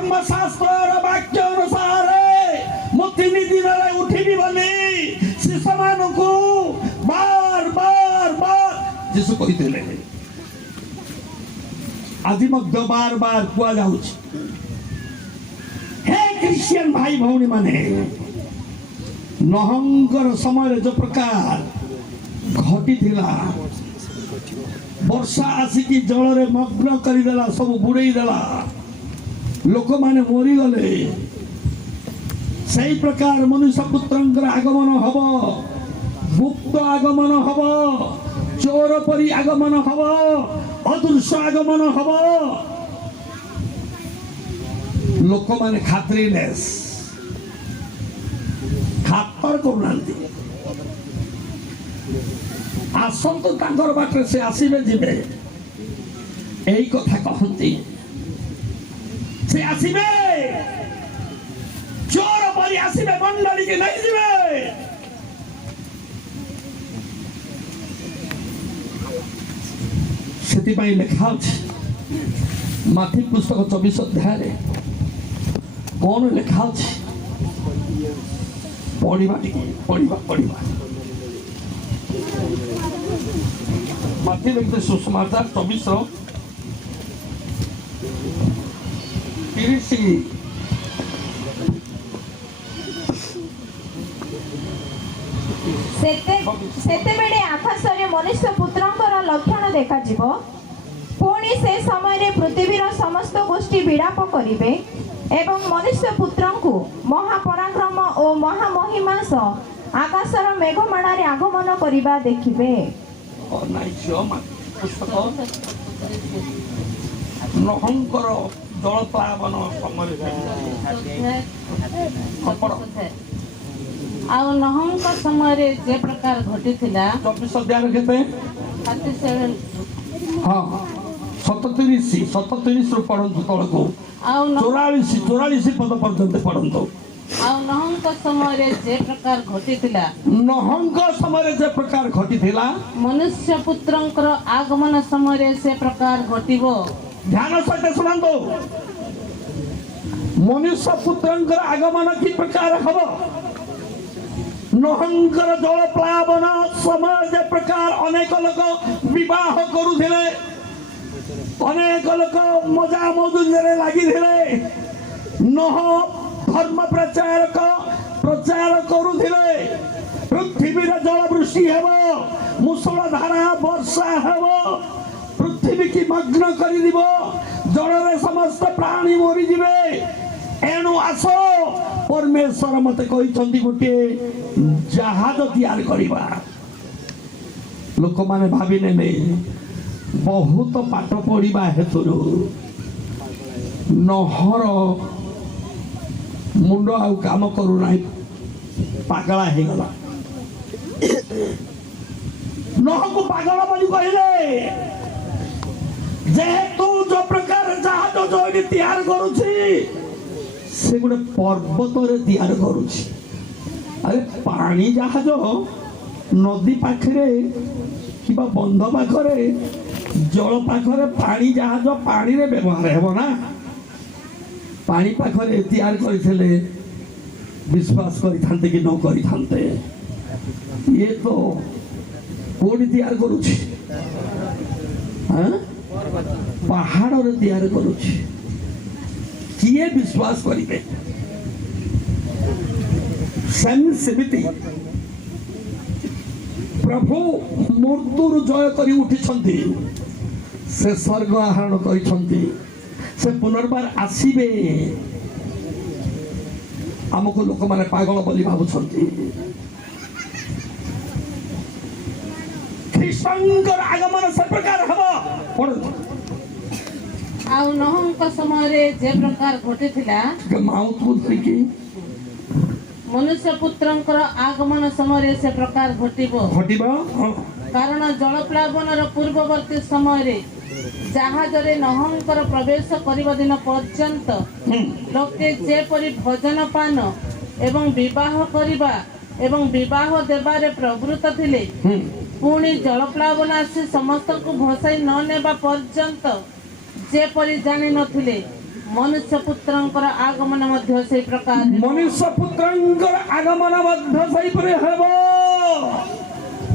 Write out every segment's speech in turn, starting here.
धर्मशास्त्र वाक्य अनुसार मु 3 दिन उठिबी बोली शिष्य मानकु बार बार बार जीसु कहिथिले। आज मध्य बार बार कुआ जाउछि हे क्रिश्चियन भाई भौणी माने नहंगर समय जो प्रकार घटी थिला वर्षा आसिकी जल रे मग्न करिदेला सब बुड़ेई देला लोक माने मरी गले सही प्रकार मनुष्य पुत्रंकर आगमन हब गुप्त आगमन हब चोर परी आगमन हब अदृश्य आगमन हब लोक माने खातरीलेस खातर करुनांती आसंतु तांकर बाटे से आसीबे जिबे एई कथा कहंती से आसीबे चोर परी आसीबे मंडली के नहीं जिबे सेति पाई लेखा अछि माथि पुस्तक 24 अध्याय रे कोन लेखा अछि पढ़िबा माथि लिखते सुसमाचार 24 30 सेतेबेले आकाशरे मनुष्य पुत्रंकर लक्षण देखा जिवो पुणी से समय पृथ्वीर समस्त गोष्ठी विलाप करिवे एवं मनुष्य पुत्रंकु महापराक्रम और महामहिमा सह आकाशर मेघमाड़ारे आगमन करिबा देखिबे। नहंकर जल प्लावन आउ नहंक समय जे प्रकार घटी थिला 24 अध्याय केते हां 37 रु पढंतु तळको आउ 44 पद पर्यंत पढंतु। आउ नहंक समय जे प्रकार घटी थिला नहंक समय जे प्रकार घटी थिला मनुष्य पुत्रंकर आगमन समय से प्रकार घटिबो। ध्यान सहित सुनंतु मनुष्य पुत्रंकर आगमन की प्रकार हबो नहंकर जल प्लावन समय जे प्रकार अनेक लोक विवाह करुथिले अनेक लोक मजा मौजुरे लागिथिले नह धर्म प्रचार करुथिले पृथ्वी जल वृष्टि हेबो मुसळ धारा वर्षा हेबो पृथ्वी की मग्न करि दिबो जल रे समस्त प्राणी मरि जिवे एणु आसो परमेश्वर मते कहिसंती गोटे जहाज तैयार करिबा लोक माने भाबिने नै बहुत पाठ पढ़िबा हेतुरु नहर मुंड आउ काम करू नाही पागला हे गला नह को पागला बोली कहले जेहेतु जो प्रकार जहाज जो तैयार करूची से गोटे पर्वत रे तैयार करूची अरे पानी जहाज नदी पाखरे किबा बंध पाखरे जल पाखरे पानी जहाज पानी रे व्यवहार हेबो ना पानी पाखरे तैयार करथिले विश्वास करिथान्ते कि न करिथान्ते ये तो कोडी तैयार करूची हां पहाड़ रे तैयार करूची किए विश्वास करिबे सेमिति प्रभु मृत्युर जय करी उठिछंती से स्वर्ग आहरण करिछंती से पुनर्बार आसीबे हमको लोक माने पागल बोली भाबुछंती कृष्णकर आगमन से प्रकार हबो पढ आउ नहंक समय जे प्रकार घटी थिला माउथ बुद्धि की मनुष्य पुत्रंकर आगमन समय से प्रकार घटिबो कारण जल प्लावनर पूर्ववर्ती समय जहाज रे नहंकर प्रवेश करिबा दिन पर्यंत लोके जेपरि भोजन पान एवं विवाह करिबा एवं विवाह देबारे प्रवृत्त थिले पुणी जल प्लावन आसी समस्त को भसाई न नेबा पर्यंत जेपरि जानि नथिले ମନୁଷ୍ୟ ପୁତ୍ରଙ୍କର ଆଗମନ ମଧ୍ୟ ସେଇ ପ୍ରକାର ହେବ। ମନୁଷ୍ୟ ପୁତ୍ରଙ୍କର ଆଗମନ ମଧ୍ୟ ସେହିପରି ହେବ।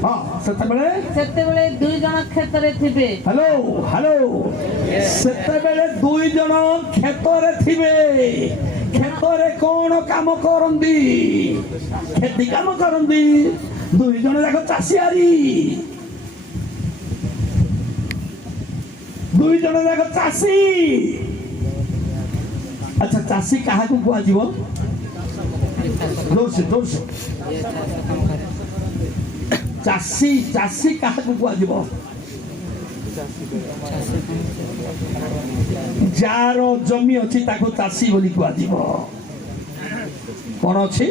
ହଁ, ସେତେବେଳେ 2 ଜଣ କ୍ଷେତରେ ଥିବେ। ହ୍ୟାଲୋ ସେତେବେଳେ 2 ଜଣ କ୍ଷେତରେ ଥିବେ। କ୍ଷେତରେ କ'ଣ କାମ କରନ୍ତି? କ୍ଷେତି କାମ କରନ୍ତି। 2 ଜଣ ଯାକ ଚାଷୀଆରୀ। 2 ଜଣ ଯାକ ଚାଷୀ। ଆଚ୍ଛା, ଚାଷୀ କାହାକୁ କୁହାଯିବ? ଜୋରସେ ଚାଷୀ କାହାକୁ କୁହାଯିବ? ଯାହାର ଜମି ଅଛି ତାକୁ ଚାଷୀ ବୋଲି କୁହାଯିବ। କ'ଣ ଅଛି?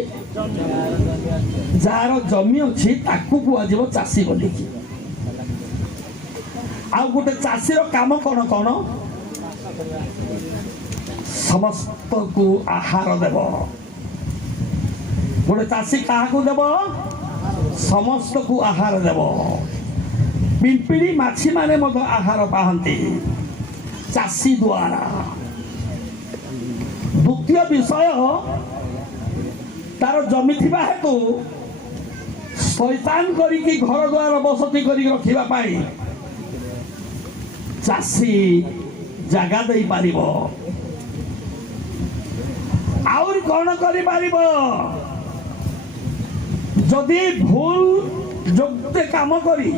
ଯାହାର ଜମି ଅଛି ତାକୁ କୁହାଯିବ ଚାଷୀ ବୋଲି। ଆଉ ଗୋଟେ ଚାଷୀର କାମ କ'ଣ? ସମସ୍ତଙ୍କୁ ଆହାର ଦେବ। ଗୋଟେ ଚାଷୀ କାହାକୁ ଦେବ? ସମସ୍ତଙ୍କୁ ଆହାର ଦେବ। ପିମ୍ପିଡ଼ି ମାଛି ମାନେ ମଧ୍ୟ ଆହାର ପାଆନ୍ତି ଚାଷୀ ଦ୍ୱାରା। ଦ୍ୱିତୀୟ ବିଷୟ, ତାର ଜମି ଥିବା ହେତୁ ଶୈତାନ କରିକି ଘର ଦ୍ୱାର ବସତି କରିକି ରଖିବା ପାଇଁ ଚାଷୀ ଜାଗା ଦେଇପାରିବ। ଆହୁରି କ'ଣ କରିପାରିବ? ଯଦି ଭୁଲ ଯୋଗ୍ୟ କାମ କରି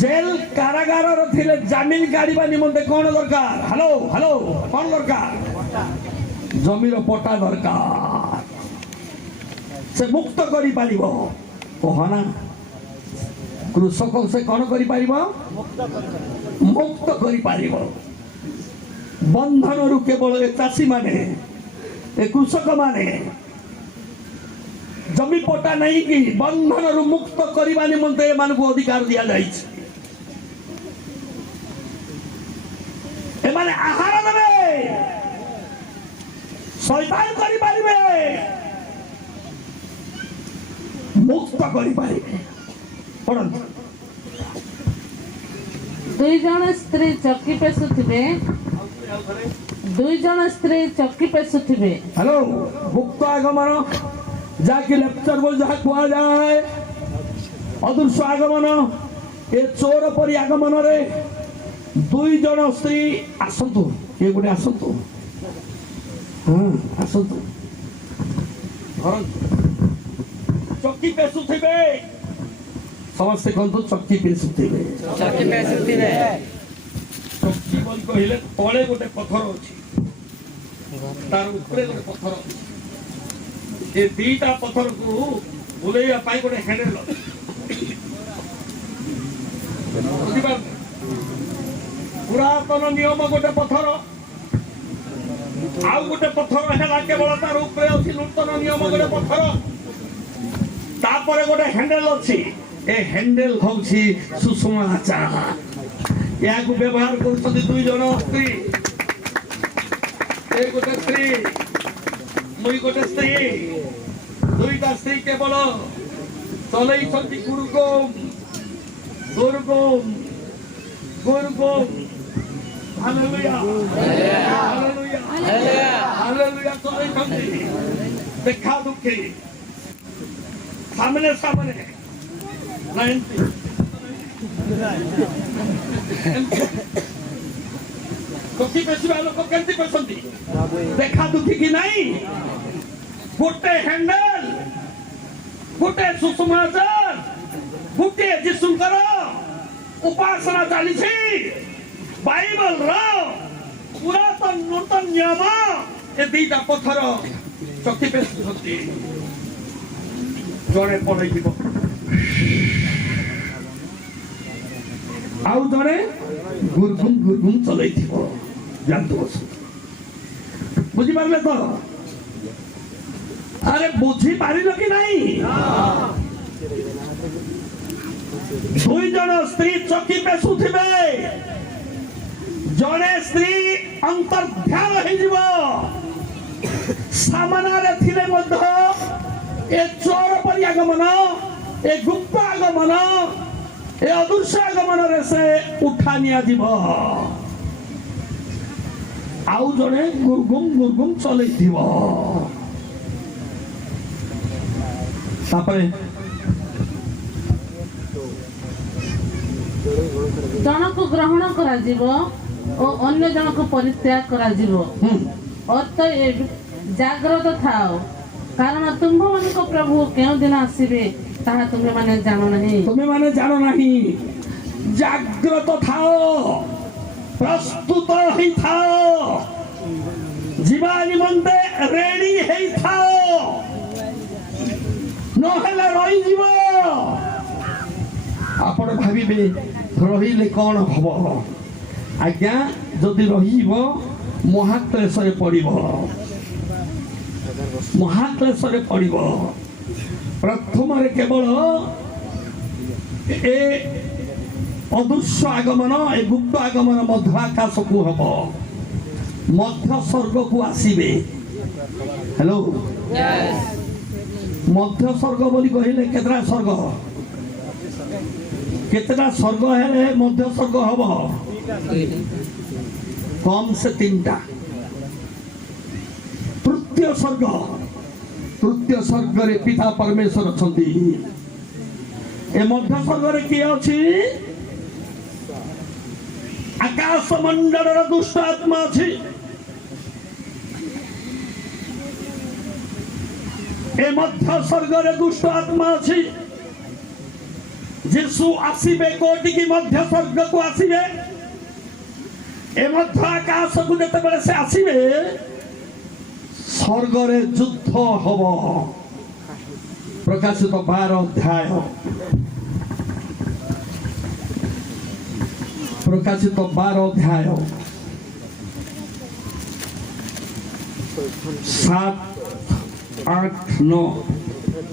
ଜେଲ କାରାଗାରରେ ଥିଲେ ଜାମିନ କାଢିବା ନିମନ୍ତେ କ'ଣ ଦରକାର? ହ୍ୟାଲୋ କ'ଣ ଦରକାର? ଜମିର ପଟା ଦରକାର। ସେ ମୁକ୍ତ କରିପାରିବ। କହନା କୃଷକ ସେ କ'ଣ କରିପାରିବ? ମୁକ୍ତ କରିପାରିବ। ବନ୍ଧନରୁ କେବଳ ଏ ଚାଷୀ ମାନେ, ଏ କୃଷକ ମାନେ ଜମି ପଟା ନେଇକି ବନ୍ଧନରୁ ମୁକ୍ତ କରିବା ନିମନ୍ତେ ଏମାନଙ୍କୁ ଅଧିକାର ଦିଆଯାଇଛି। ଏମାନେ ଆହାର ଦେବେ, ଶୈତାନ କରିପାରିବେ, ମୁକ୍ତ କରିପାରିବେ। ପଢ଼ନ୍ତୁ। 2 ଜଣ ସ୍ତ୍ରୀ ଚକି ପେଷୁଥିବେ। 2 ଜଣ ସ୍ତ୍ରୀ ଚକି ପେଷୁଥିବେ। ହ୍ୟାଲୋ, ଗୁପ୍ତ ଆଗମନ, ଯାହାକି ଲେକ୍ଚର ବୋଲି ଯାହା କୁହାଯାଏ, ଅଦୃଶ୍ୟ ଆଗମନ। ଏ ଚୋର ପରି ଆଗମନରେ 2 ଜଣ ସ୍ତ୍ରୀ ଆସନ୍ତୁ। କିଏ ଗୋଟେ ଆସନ୍ତୁ। ଆସନ୍ତୁ। ଚକି ପେଷୁଥିବେ। ସମସ୍ତେ କହନ୍ତୁ ଚକି ପେଷୁଥିବେ। ଚକି ବୋଲି କହିଲେ ତଳେ ଗୋଟେ ପଥର ଅଛି, ତାର ଉପରେ ଗୋଟେ ପଥର ଅଛି। ଏ 2ଟା ପଥରକୁ ବୁଲେଇବା ପାଇଁ ଗୋଟେ ହ୍ୟାଣ୍ଡେଲ ଅଛି। ପୁରାତନ ନିୟମ ଗୋଟେ ପଥର, ଆଉ ଗୋଟେ ପଥର ହେଲା କେବଳ ତାର ଉପରେ ଅଛି ନୂତନ ନିୟମ ଗୋଟେ ପଥର। ତାପରେ ଗୋଟେ ହ୍ୟାଣ୍ଡେଲ ଅଛି। ଏ ହ୍ୟାଣ୍ଡେଲ ହଉଛି ସୁଷମାଚାର। ଏହାକୁ ବ୍ୟବହାର କରୁଛନ୍ତି 2 ଜଣ ସ୍ତ୍ରୀ। ଏ ଗୋଟେ ସ୍ତ୍ରୀ, ମୁଇଁ ଗୋଟେ ସ୍ତ୍ରୀ। 2ଟା ସ୍ତ୍ରୀ କେବଳ ଚଲେଇଛନ୍ତି ଗୁରୁଗୋମ। ହାଲେଲୁୟା ଚଲେଇଛନ୍ତି। ଦେଖା ଦୁଃଖୀ ସାମନେ ଚକି ପେଷିବା ଲୋକ କେମିତି ପେଷନ୍ତି? ଦେଖା ଦୁଃଖୀ କି ନାହିଁ। ଗୋଟେ ହ୍ୟାଣ୍ଡେଲ, ଗୋଟେ ସୁଷମାଚାର, ଗୋଟିଏ ଯୀଶୁଙ୍କର ଉପାସନା ଚାଲିଛି। ବାଇବଲର ପୁରାତନ ନୂତନ ନିୟମ। ଏ 2ଟା ପଥର ଚକି ପେଷୁଛନ୍ତି। ଜଣେ ପଳେଇଯିବ, ଆଉ ଜଣେ ଗୁରୁଗୁମ ଚଲେଇଥିବ। ଜାଣନ୍ତୁ ବସନ୍ତୁ। ବୁଝିପାରିଲେ ତ? ଆରେ ବୁଝିପାରିଲ କି ନାହିଁ? 2 ଜଣ ସ୍ତ୍ରୀ ଚକି ପେଷୁଥିବେ। ଜଣେ ସ୍ତ୍ରୀ ଅନ୍ତର୍ଧ୍ୟାନ ହେଇଯିବ। ସାମନାରେ ଥିଲେ ମଧ୍ୟ ଏ ଚୋର ପରି ଆଗମନ, ଏ ଗୁପ୍ତ ଆଗମନ, ଏ ଅଦୃଶ୍ୟ ଆଗମନରେ ସେ ଉଠା ନିଆଯିବ। ଆଉ ଜଣେ ଗୁରୁଗୁମ ଚଲେଇଥିବ। ତାପରେ ଜଣକୁ ଗ୍ରହଣ କରାଯିବ ଓ ଅନ୍ୟ ଜଣକୁ ପରିତ୍ୟାଗ କରାଯିବ। ଅତଏବ ଜାଗ୍ରତ ଥାଅ, କାରଣ ତୁମ୍ଭମାନଙ୍କ ପ୍ରଭୁ କେଉଁ ଦିନ ଆସିବେ ତାହା ତୁମେମାନେ ଜାଣ ନାହିଁ। ତୁମେମାନେ ଜାଣ ନାହିଁ। ଜାଗ୍ରତ ଥାଅ, ପ୍ରସ୍ତୁତ ହେଇଥାଅ, ଯିବା ନିମନ୍ତେ ରେଡି ହେଇଥାଅ, ନହେଲେ ରହିଯିବ। ଆପଣ ଭାବିବେ ରହିଲେ କ'ଣ ହବ? ଆଜ୍ଞା, ଯଦି ରହିଯିବ ମହାକ୍ଲେଶରେ ପଡ଼ିବ, ମହାକ୍ଲେଶରେ ପଡ଼ିବ। ପ୍ରଥମରେ କେବଳ ଏ ଅଦୃଶ୍ୟ ଆଗମନ, ଏ ଗୁପ୍ତ ଆଗମନ ମଧ୍ୟ ଆକାଶକୁ ହବ, ମଧ୍ୟ ସ୍ୱର୍ଗକୁ ଆସିବେ। ହ୍ୟାଲୋ, ମଧ୍ୟ ସ୍ୱର୍ଗ ବୋଲି କହିଲେ କେତେଟା ସ୍ୱର୍ଗ? କେତେଟା ସ୍ୱର୍ଗ ହେଲେ ମଧ୍ୟ ସ୍ୱର୍ଗ ହବ? କମ୍ ସେ 3ଟା। ତୃତୀୟ ସ୍ୱର୍ଗ, ତୃତୀୟ ସ୍ୱର୍ଗରେ ପିତା ପରମେଶ୍ୱର ଅଛନ୍ତି। ଏ ମଧ୍ୟ ସ୍ୱର୍ଗରେ କିଏ ଅଛି? ଆକାଶ ମଣ୍ଡଳର ଦୁଷ୍ଟ ଆତ୍ମା ଅଛି। ଏ ମଧ୍ୟ ସ୍ୱର୍ଗରେ ଦୁଷ୍ଟ ଆତ୍ମା ଅଛି। ଯୀଶୁ ଆସିବେ କୋଉଠିକି? ମଧ୍ୟ ସ୍ୱର୍ଗକୁ ଆସିବେ। ଏ ମଧ୍ୟ ଆକାଶକୁ ଯେତେବେଳେ ସେ ଆସିବେ, ସ୍ୱର୍ଗରେ ଯୁଦ୍ଧ ହବ। ପ୍ରକାଶିତ 12 ଅଧ୍ୟାୟ, ପ୍ରକାଶିତ 12 ଅଧ୍ୟାୟ 7, 8, 9।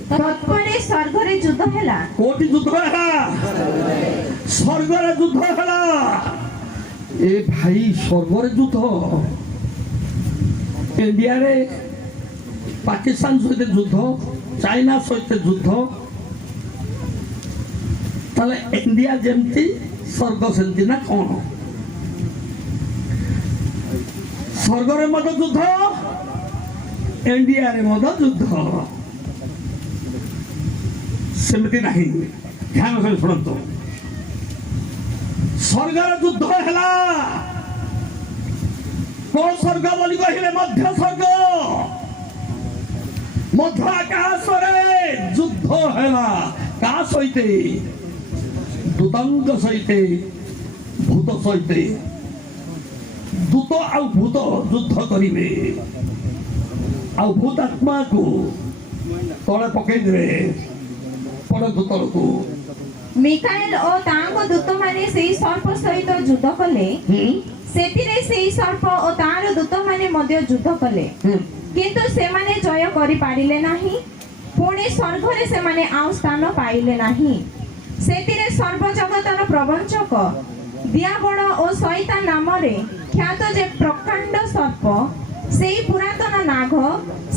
ତତ୍ପରେ ସ୍ୱର୍ଗରେ ଯୁଦ୍ଧ ହେଲା। କୋଉଠି ଯୁଦ୍ଧ ହେଲା? ସ୍ୱର୍ଗରେ ଯୁଦ୍ଧ ହେଲା। ଏ ଭାଇ, ସ୍ୱର୍ଗରେ ଯୁଦ୍ଧ। ଇଣ୍ଡିଆରେ ପାକିସ୍ତାନ ସହିତ ଯୁଦ୍ଧ, ଚାଇନା ସହିତ ଯୁଦ୍ଧ। ତାହେଲେ ଇଣ୍ଡିଆ ଯେମିତି ସ୍ୱର୍ଗ ସେମିତି ନା କ'ଣ? ସ୍ୱର୍ଗରେ ମଧ୍ୟ ଯୁଦ୍ଧ, ଇଣ୍ଡିଆରେ ମଧ୍ୟ ଯୁଦ୍ଧ। ସେମିତି ନାହିଁ। ଧ୍ୟାନ ସହିତ ଶୁଣନ୍ତୁ। ସ୍ୱର୍ଗରେ ଯୁଦ୍ଧ ହେଲା। କୋଉ ସ୍ୱର୍ଗ ବୋଲି କହିଲେ? ମଧ୍ୟ ସ୍ୱର୍ଗ। ମଧ୍ୟ ଆକାଶରେ ଯୁଦ୍ଧ ହେଲା। କାହା ସହିତ? ଦୂତଙ୍କ ସହିତ, ଭୂତ ସହିତ। ଦୂତ ଆଉ ଭୂତ ଯୁଦ୍ଧ କରିବେ, ଆଉ ଭୂତ ଆତ୍ମାକୁ ତଳେ ପକେଇଦେବେ ପଡ଼ନ୍ତୁ ତଳକୁ। ମିକାଏଲ ଓ ତାଙ୍କ ଦୂତମାନେ ସେହି ସର୍ପ ସହିତ ଯୁଦ୍ଧ କଲେ। ସେଥିରେ ସେହି ସର୍ପ ଓ ତାର ଦୂତମାନେ ମଧ୍ୟ ଯୁଦ୍ଧ କଲେ, କିନ୍ତୁ ସେମାନେ ଜୟ କରିପାରିଲେ ନାହିଁ। ପୁଣି ସ୍ୱର୍ଗରେ ସେମାନେ ଆଉ ସ୍ଥାନ ପାଇଲେ ନାହିଁ। ସେଥିରେ ସର୍ବଜଗତର ପ୍ରବଞ୍ଚକ ଦିଆବଳ ଓ ଶୈତାନ ନାମରେ ଖ୍ୟାତ ଯେ ପ୍ରକାଣ୍ଡ ସର୍ପ, ସେହି ପୁରାତନ ନାଗ,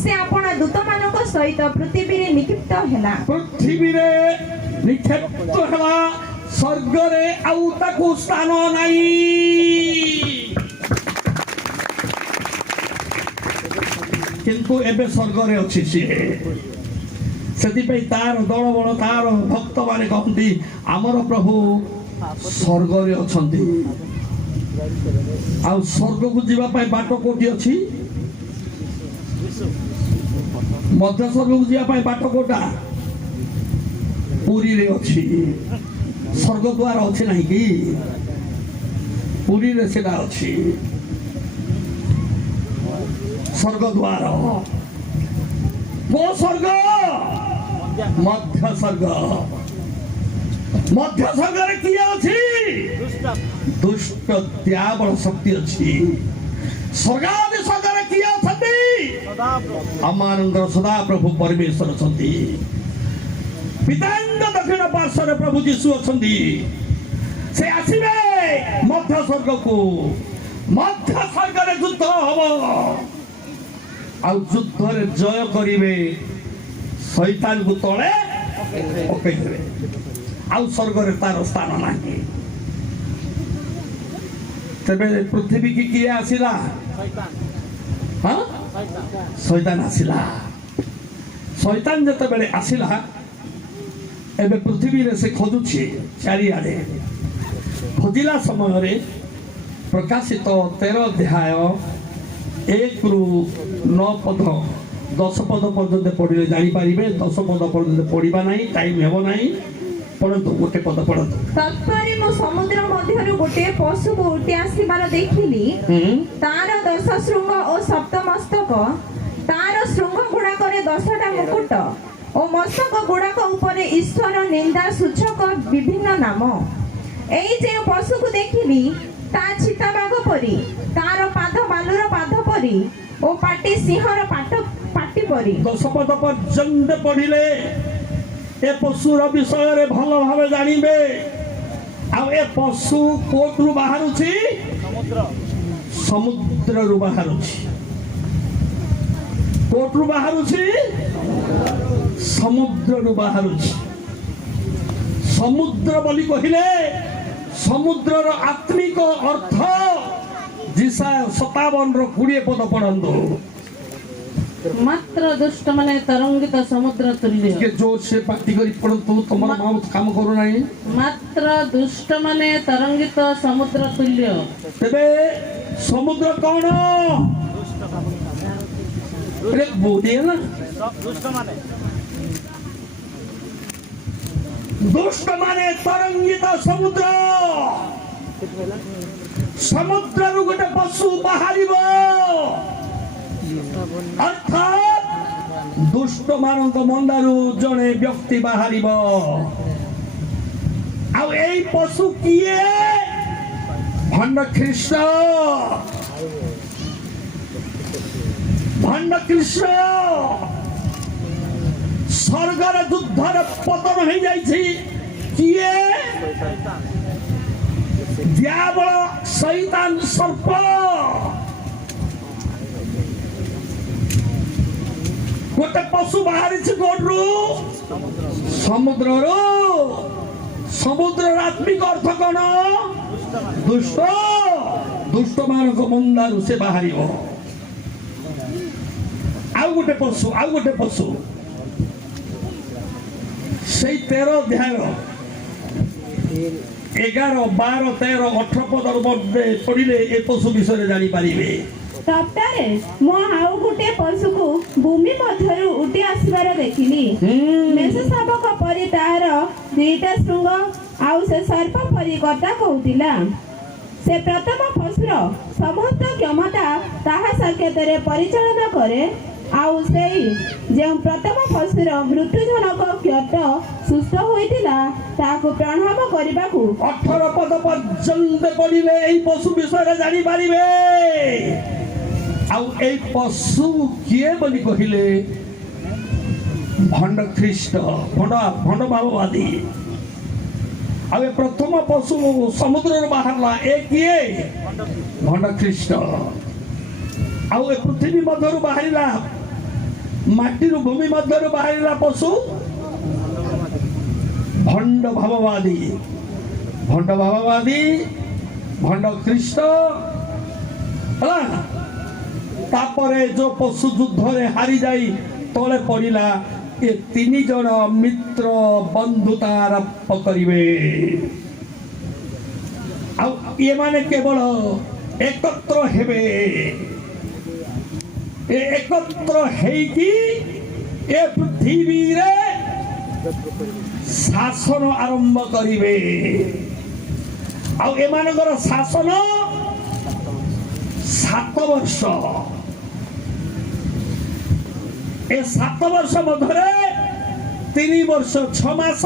ସେ ଆପଣା ଦୂତମାନଙ୍କ ସହିତ ପୃଥିବୀରେ ନିକ୍ଷିପ୍ତ ହେଲା। ପୃଥିବୀରେ ନିକ୍ଷେପ୍ତ ହେଲା। ସ୍ୱର୍ଗରେ ଆଉ ତାକୁ ସ୍ଥାନ ନାହିଁ। କିନ୍ତୁ ଏବେ ସ୍ୱର୍ଗରେ ଅଛି ସିଏ। ସେଥିପାଇଁ ତାର ଦଳବଳ, ତାର ଭକ୍ତମାନେ କହନ୍ତି ଆମର ପ୍ରଭୁ ସ୍ୱର୍ଗରେ ଅଛନ୍ତି। ଆଉ ସ୍ୱର୍ଗକୁ ଯିବା ପାଇଁ ବାଟ କୋଉଠି ଅଛି? ମଧ୍ୟ ସ୍ୱର୍ଗକୁ ଯିବା ପାଇଁ ବାଟ କୋଉଟା? ପୁରୀରେ ଅଛି। ସ୍ୱର୍ଗ ଦ୍ୱାର ଅଛି ନାହିଁ କି? ପୁରୀରେ ସେଟା ଅଛି ସ୍ୱର୍ଗ ଦ୍ୱାର। କୋଉ ସ୍ୱର୍ଗ? ମଧ୍ୟ ସ୍ୱର୍ଗ। ମଧ୍ୟ ସ୍ୱର୍ଗରେ କିଏ ଅଛି? ଦୁଷ୍ଟ ଦିଆବଳ ଶକ୍ତି ଅଛି। ସ୍ୱର୍ଗାଦି ସ୍ୱର୍ଗରେ କିଏ ଅଛନ୍ତି? ଆମମାନଙ୍କର ସଦାପ୍ରଭୁ ପରମେଶ୍ୱର ଅଛନ୍ତି। ପିତାଙ୍କ ଦକ୍ଷିଣ ପାର୍ଶ୍ୱରେ ପ୍ରଭୁ ଯୀଶୁ ଅଛନ୍ତି। ସେ ଆସିବେ ମଧ୍ୟ ସ୍ୱର୍ଗକୁ। ମଧ୍ୟ ସ୍ୱର୍ଗରେ ଯୁଦ୍ଧ ହବ, ଆଉ ଯୁଦ୍ଧରେ ଜୟ କରିବେ, ଶୈତାନକୁ ତଳେ ପକେଇଦେବେ। ଆଉ ସ୍ୱର୍ଗରେ ତାର ସ୍ଥାନ ନାହିଁ। ତେବେ ପୃଥିବୀ କି କିଏ ଆସିଲା? ହଁ ଶୈତାନ ଆସିଲା। ଶୈତାନ ଯେତେବେଳେ ଆସିଲା ଏବେ ପୃଥିବୀରେ ସେ ଖୋଜୁଛି ଚାରିଆଡ଼େ। ଖୋଜିଲା ସମୟରେ ପ୍ରକାଶିତ 13 ଅଧ୍ୟାୟ 1ରୁ 9 ପଦ 10 ପଦ ପର୍ଯ୍ୟନ୍ତ ପଢ଼ିଲେ ଜାଣିପାରିବେ। 10 ପଦ ପର୍ଯ୍ୟନ୍ତ ପଢ଼ିବା ନାହିଁ, ଟାଇମ୍ ହେବ ନାହିଁ। ପଢ଼ନ୍ତୁ, ଗୋଟେ ପଦ ପଢ଼ନ୍ତୁ। ତତ୍ପରେ ମୁଁ ସମୁଦ୍ର ମଧ୍ୟରୁ ଗୋଟିଏ ପଶୁକୁ ଉଠି ଆସିବାର ଦେଖିଲି। ତାର 10 ଶୃଙ୍ଗ ଓ 7 ମସ୍ତକ, ତାର ଶୃଙ୍ଗ ଗୁଡାକରେ 10ଟା ମୁକୁଟ ଓ ମସ୍ତକ ଗୁଡାକ ଉପରେ ଈଶ୍ୱର ନିନ୍ଦା ସୂଚକ ବିଭିନ୍ନ ନାମ। ଏଇ ଯେଉଁ ପଶୁକୁ ଦେଖିଲି ତା ଚିତାବାଘ ପରି, ତାର ପାଦ ବାଲୁର ପାଦ ପରି ଓ ପାଟି ସିଂହର ପାଟି ପରି। 10 ପଦ ପର୍ଯ୍ୟନ୍ତ ପଢ଼ିଲେ ଏ ପଶୁର ବିଷୟରେ ଭଲ ଭାବେ ଜାଣିବେ। ଆଉ ଏ ପଶୁ କୋଉଠୁ ବାହାରୁଛି? ସମୁଦ୍ରରୁ ବାହାରୁଛି। କୋଉଠୁ ବାହାରୁଛି? ସମୁଦ୍ରରୁ ବାହାରୁଛି। ସମୁଦ୍ର ବୋଲି କହିଲେ ସମୁଦ୍ରର ଆତ୍ମିକ ଅର୍ଥ ଜିସାୟ 57ର 20 ପଦ ପଢ଼ନ୍ତୁ। ମାତ୍ର ଦୁଷ୍ଟ ମାନେ ତରଙ୍ଗିତ ସମୁଦ୍ର ତୁଲ୍ୟ। ଟିକେ ଜୋର ସେ ପାଟି କରି ପଢ଼ନ୍ତୁ, ତମର ମାଉଥ କାମ କରୁନାହିଁ। ମାତ୍ର ଦୁଷ୍ଟ ମାନେ ତରଙ୍ଗିତ ସମୁଦ୍ର ତୁଲ୍ୟ। ତେବେ ସମୁଦ୍ର କଣ? ବୁଦ୍ଧି ହେଲା। ଦୁଷ୍ଟ ମାନେ ତରଙ୍ଗିତ ସମୁଦ୍ର। ସମୁଦ୍ରରୁ ଗୋଟେ ପଶୁ ବାହାରିବ, ଅର୍ଥାତ୍ ଦୁଷ୍ଟ ମାନଙ୍କ ମନ୍ଦାରୁ ଜଣେ ବ୍ୟକ୍ତି ବାହାରିବ। ଆଉ ଏଇ ପଶୁ କିଏ? ଭଣ୍ଡ ଖ୍ରୀଷ୍ଟ। ଭଣ୍ଡ ଖ୍ରୀଷ୍ଟ। ସ୍ୱର୍ଗର ଯୁଦ୍ଧର ପତନ ହେଇଯାଇଛି। କିଏ? ଦିଆବଳ, ଶୈତାନ, ସର୍ପ। ଗୋଟେ ପଶୁ ବାହାରିଛି କୋଉଠୁ? ସମୁଦ୍ରରୁ। ସମୁଦ୍ରର ଆତ୍ମିକ ଅର୍ଥ କଣ? ଦୁଷ୍ଟ। ଦୁଷ୍ଟ ମାନଙ୍କ ମନ୍ଦାରୁ ସେ ବାହାରିବ। ଆଉ ଗୋଟେ ପଶୁ, ଆଉ ଗୋଟେ ପଶୁ। ସେଇ 13 ଅଧ୍ୟାୟ 11, 12, 13, 18 ପଦର ମଧ୍ୟରେ ପଢିଲେ ଏ ପଶୁ ବିଷୟରେ ଜାଣିପାରିବେ। ତପ୍ତାରେ ମୁଁ ଆଉ ଗୋଟିଏ ପଶୁକୁ ଭୂମି ମଧ୍ୟରୁ ଉଠି ଆସିବାର ଦେଖିଲି। ମେଷ ଶାବକ ପରି ତାହାର 2ଟା ଶୃଙ୍ଗ, ଆଉ ସେ ସର୍ପ ପରି କଥା କହୁଥିଲା। ସେ ପ୍ରଥମ ପଶୁର ସମସ୍ତ କ୍ଷମତା ତାହା ସାକ୍ଷାତରେ ପରିଚାଳନା କରେ। ଆଉ ସେଇ ଯେଉଁ ପ୍ରଥମ ପଶୁର ମୃତ୍ୟୁଜନକ କ୍ଷତ ସୁସ୍ଥ ହୋଇଥିଲା ତାହାକୁ ପ୍ରଣାମ କରିବାକୁ। 18 ପଦ ପର୍ଯ୍ୟନ୍ତ ପଢିଲେ ଏହି ପଶୁ ବିଷୟରେ ଜାଣିପାରିବେ। ଆଉ এই ପଶୁ କିଏ ବୋଲି କହିଲେ? ଭଣ୍ଡ ଖ୍ରୀଷ୍ଟ, ଭଣ୍ଡ ଭାବବାଦୀ। ଆଉ ଏ ପ୍ରଥମ ପଶୁ ସମୁଦ୍ରରୁ ବାହାରିଲା, ଏ କିଏ? ଭଣ୍ଡ ଖ୍ରୀଷ୍ଟ। ଆଉ ଏ ପୃଥିବୀ ମଧ୍ୟରୁ ବାହାରିଲା, ମାଟିରୁ ଭୂମି ମଧ୍ୟରୁ ବାହାରିଲା ପଶୁ ଭଣ୍ଡ ଭାବବାଦୀ। ଭଣ୍ଡ ଭାବବାଦୀ, ଭଣ୍ଡ ଖ୍ରୀଷ୍ଟ ହେଲା। ତାପରେ ଯୋଉ ପଶୁ ଯୁଦ୍ଧରେ ହାରି ଯାଇ ତଳେ ପଡ଼ିଲା, ଏ 3 ଜଣ ମିତ୍ର ବନ୍ଧୁତା ଆରମ୍ଭ କରିବେ। ଆଉ ଏମାନେ କେବଳ ଏକତ୍ର ହେବେ। একত্র ହେଇକି ଏ ପୃଥିବୀରେ ଶାସନ ଆରମ୍ଭ କରିବେ। ଆଉ ଏମାନଙ୍କର ଶାସନ 7 ବର୍ଷ। ଏ 7 ବର୍ଷ ମଧ୍ୟରେ 3 ବର୍ଷ 6 ମାସ,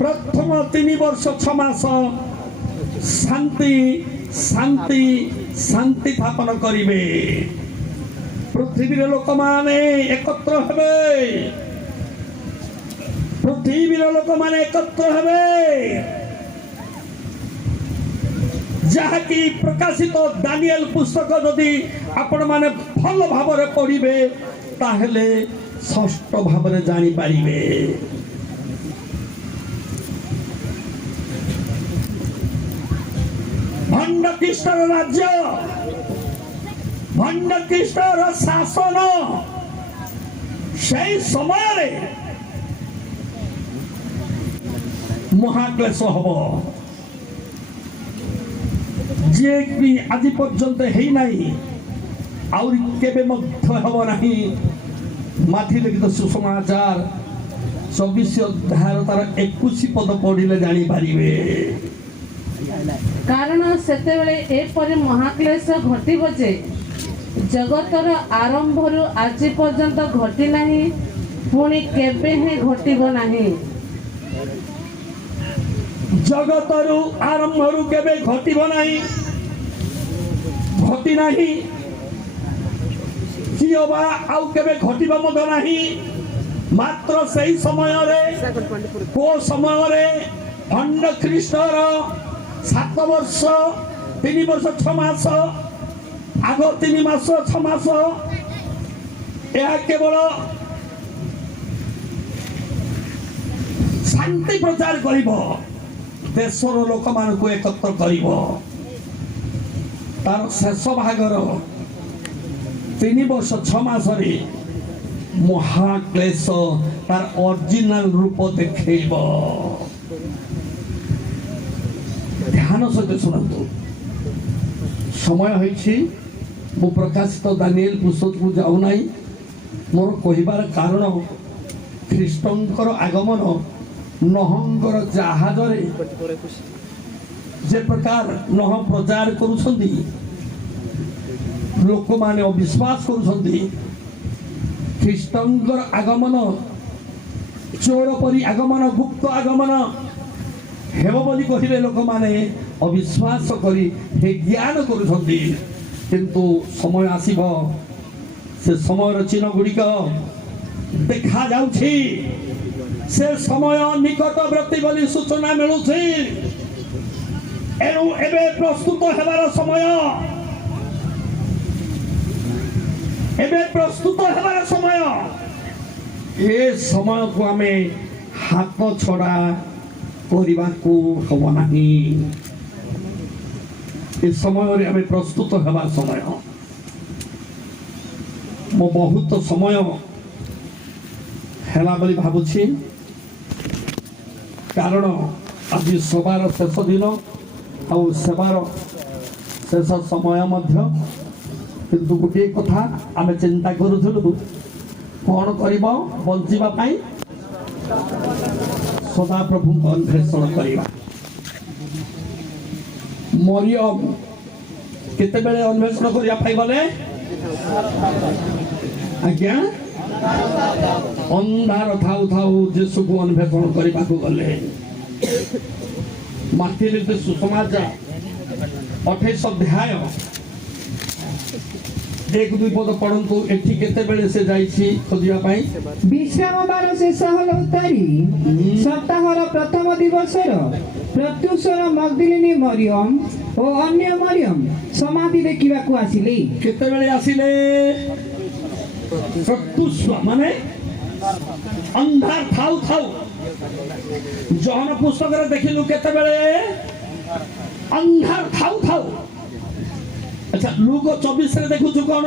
ପ୍ରଥମ 3 ବର୍ଷ 6 ମାସ ଶାନ୍ତି ଶାନ୍ତି ଶାନ୍ତି ସ୍ଥାପନ କରିବେ। ପୃଥିବୀର ଲୋକମାନେ ଏକତ୍ର ହେବେ। ପୃଥିବୀର ଲୋକମାନେ ଏକତ୍ର ହେବେ, ଯାହାକି ପ୍ରକାଶିତ ଦାନିଏଲ ପୁସ୍ତକ ଯଦି ଆପଣମାନେ ଭଲ ଭାବରେ ପଢ଼ିବେ ତାହେଲେ ସ୍ପଷ୍ଟ ଭାବରେ ଜାଣିପାରିବେ। ଭଣ୍ଡ भंड ख्रीष्टर राज्य भंड ख्रीष्टर शासन से समय रे महाक्लेश हम जे भी आज पर्यंत है नहीं आउरी केबे मध्य हब नहीं माथि लिखित सुसमाचार 24 अध्याय तार 21 पद पढ़िले जानी पारिबे कारण सेतेबेले एपरि महाक्लेश घटिब जे जगतर आरंभरू आज पर्यंत घटी नाही पुणी केबे ही घटिब नाही जगतरु आरंभरू केबे घटिब नाही घटी नाही किबा आउ केबे घटिब मग नाही मात्र सही समय रे को समय रे भंड ख्रीष्टर 7 वर्ष 3 वर्ष 6 मास आग 3 मास 6 मास यह केवल शांति प्रचार करिब देशर लोक मान को एकत्र करिब तार शेष भागर 3 वर्ष 6 मास रे महाक्लेश तार ओरिजिनल रूप देखैब ध्यान सहित शुणु समय होइछि मु प्रकाशित दानिएल पुस्तक को जाऊ नाही मोर कहिबार कारण ख्रीष्टंकर आगमन नहंगर जहाज रे जे प्रकार नह प्रचार करुछंदी लोक माने अविश्वास करुछंदी ख्रीष्टंकर आगमन चोर परी आगमन गुप्त आगमन हेब बोली कहिले लोक माने अविश्वास करी हे ज्ञान करुछंदी किंतु समय आसीब से समय चिन्ह गुड़िक देखा जाउछि से समय निकटवर्ती बोली सूचना मिलुछि एनु एबे प्रस्तुत हेबार समय एबे प्रस्तुत हेबार समय ए समय को आमे हाथ छड़ा करबा को हब नाही ए समय रे आमे प्रस्तुत हेबार समय मो बहुत समय हेला बोली भाबुछि कारण आज सबार शेष दिन आउ सेवार शेष समय मध्य किंतु गोटे कथा आमे चिंता करूथलु कौन करिब बंचिबा पाई सदा प्रभु को अन्वेषण करिबा मरियम केते बेले अन्वेषण करिया पाई गले आज्ञा अंधार थाउ थाउ जेसु को अन्वेषण करिबा को गले माथि लिखित सुसमाचार 28 अध्याय 1-2 पद पढ़ंतु एठी केते बेले से जाईछि खोजिबा पाई विश्राम बार शेष हल उत्तरी सप्ताहर प्रथम दिवसर प्रत्युषर मगदलिनी मरियम और अन्य मरियम समाधि देखिबा को आसिले केते बेले आसिले प्रत्युष माने अंधार थाउ थाउ जहन पुस्तक रे देखिलु केते बेले अंधार थाउ थाउ अच्छा लूक 24 रे देखु छु कोन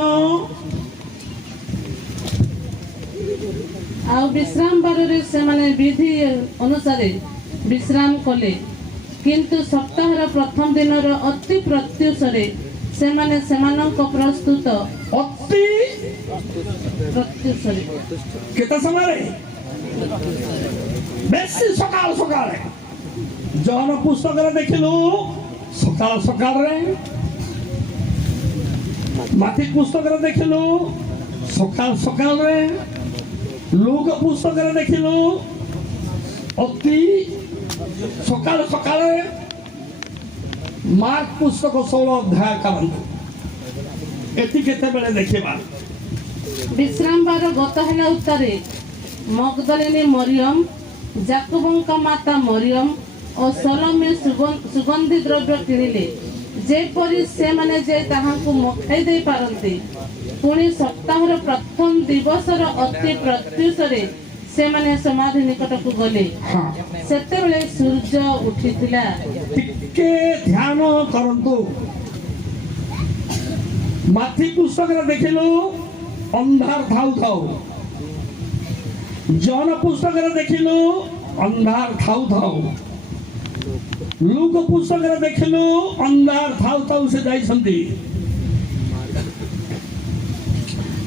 आ विश्राम बारे से माने विधि अनुसार विश्राम कले किंतु सप्ताहर प्रथम दिनर अति प्रत्युषरे से माने सेमानक प्रस्तुत अति प्रत्युषरे केता समय रे बेसी सकाल सकाल जहन पुस्तक रे देखिलु सकाल सकाल रे माथि पुस्तक रे देखिलु सकाल सकाल रे लोक पुस्तक रे देखिलु अति सकाल सकाल रे मार्क पुस्तक 16 अध्याय करंतु एति केते बेले देखिबा विश्राम बार गत हेला उत्तरे मगदलिनी मरियम जाकबंका माता मरियम और सलोमे सुगंधि द्रव्य किଣିले जेपरि से माने जे ताहांकु मखाई दे पारंती पुणी सप्ताहर प्रथम दिवसर अति प्रत्युषरे ସେମାନେ ସମାଧି ନିକଟକୁ ଗଲେ। ହଁ ସେତେବେଳେ ସୂର୍ଯ୍ୟ ଉଠିଥିଲା। ଟିକେ ଧ୍ୟାନ କରନ୍ତୁ। ମାଥି ପୁସ୍ତକରେ ଦେଖିଲୁ ଅନ୍ଧାର ଥାଉ ଥାଉ, ଜନ ପୁସ୍ତକରେ ଦେଖିଲୁ ଅନ୍ଧାର ଥାଉ ଥାଉ, ଲୁକ ପୁସ୍ତକରେ ଦେଖିଲୁ ଅନ୍ଧାର ଥାଉ ଥାଉ ସେ ଯାଇଛନ୍ତି।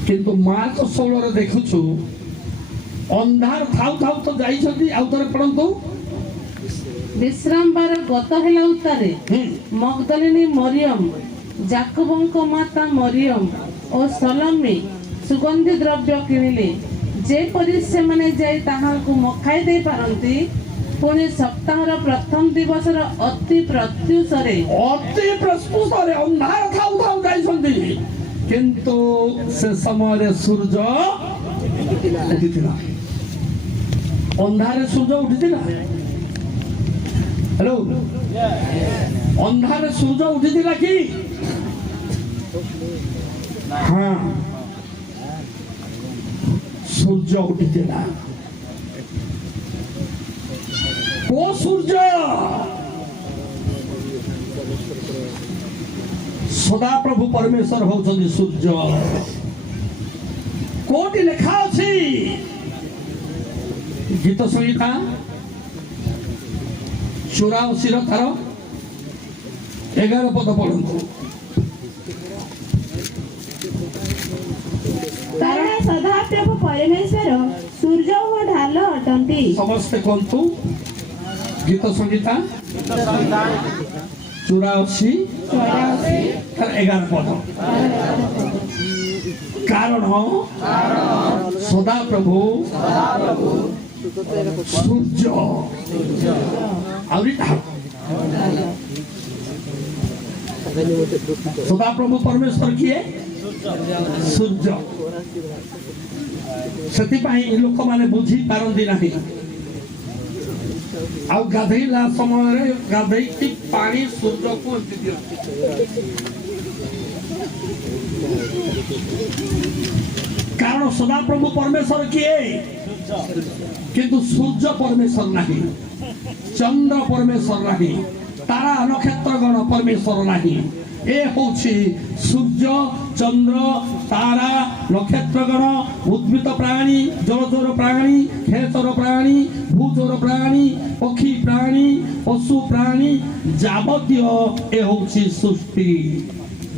କିନ୍ତୁ ମାର୍କ 16ରେ ଦେଖୁଛୁ ଅନ୍ଧାର ଥାଉ ଥାଉ ତ ଯାଇଛନ୍ତି। ଆଉ ଥରେ ପଢନ୍ତୁ। ବିଶ୍ରାମବାର ଗତ ହେଲା ଉତ୍ତାରେ ମଗଦଲିନୀ ମରିୟମ, ଜାକବଙ୍କ ମାତା ମରିୟମ ଓ ସଲୋମେ ସୁଗନ୍ଧି ଦ୍ରବ୍ୟ କିଣିଲେ, ଯେପରି ସେମାନେ ଯାଇ ତାହାଙ୍କୁ ମଖାଇ ଦେଇ ପାରନ୍ତି। ପୁଣି ସପ୍ତାହର ପ୍ରଥମ ଦିବସର ଅତି ପ୍ରତ୍ୟୁଷରେ ଅନ୍ଧାର ଥାଉ ଥାଉ ଯାଇଛନ୍ତି। କିନ୍ତୁ ସେ ସମୟରେ ସୂର୍ଯ୍ୟ ଉଠିଥିଲା। ଅନ୍ଧାରେ ସୂର୍ଯ୍ୟ ଉଠିଥିଲା। ହ୍ୟାଲୋ, ଅନ୍ଧାରେ ସୂର୍ଯ୍ୟ ଉଠିଥିଲା କି? ହଁ, ସୂର୍ଯ୍ୟ ଉଠିଥିଲା। କୋ ସୂର୍ଯ୍ୟ? ସଦାପ୍ରଭୁ ପରମେଶ୍ୱର ହଉଛନ୍ତି ସୂର୍ଯ୍ୟ। କୋଉଠି ଲେଖା ଅଛି? ଗୀତ ସଂହିତା 84 ତାର 11 ପଦ ପଢନ୍ତୁ। କାରଣ ସଦାପ୍ରଭୁ ପରମେଶ୍ୱର ସୂର୍ଯ୍ୟ ଓ ଢାଲ ଅଟନ୍ତି। ସମସ୍ତେ କୁହନ୍ତୁ। ଗୀତ ସଂହିତା 84 ତାର 11 ପଦ। କାରଣ ସଦାପ୍ରଭୁ ସୂର୍ଯ୍ୟ ଆହୁରି ଢାଳ। ସଦାପ୍ରଭୁ ପରମେଶ୍ୱର କିଏ? ସୂର୍ଯ୍ୟ। ସେଥିପାଇଁ ଲୋକମାନେ ବୁଝି ପାରନ୍ତି ନାହିଁ। ଆଉ ଗାଧେଇଲା ସମୟରେ ଗାଧେଇକି ପାଣି ସୂର୍ଯ୍ୟକୁ ଏମିତି ଦିଅନ୍ତି। କାରଣ ସଦାପ୍ରଭୁ ପରମେଶ୍ୱର କିଏ? କିନ୍ତୁ ସୂର୍ଯ୍ୟ ପରମେଶ୍ୱର ନାହିଁ, ଚନ୍ଦ୍ର ପରମେଶ୍ୱର ନାହିଁ, ତାରା ନକ୍ଷତ୍ରଗଣ ପରମେଶ୍ୱର ନାହିଁ। ଏ ହଉଛି ସୂର୍ଯ୍ୟ, ଚନ୍ଦ୍ର, ତାରା, ନକ୍ଷତ୍ରଗଣ, ଉଦ୍ଭିଦ ପ୍ରାଣୀ, ଜଳଚର ପ୍ରାଣୀ, ଖେଚର ପ୍ରାଣୀ, ଭୂଚର ପ୍ରାଣୀ, ପକ୍ଷୀ ପ୍ରାଣୀ, ପଶୁ ପ୍ରାଣୀ ଯାବତୀୟ ଏ ହଉଛି ସୃଷ୍ଟି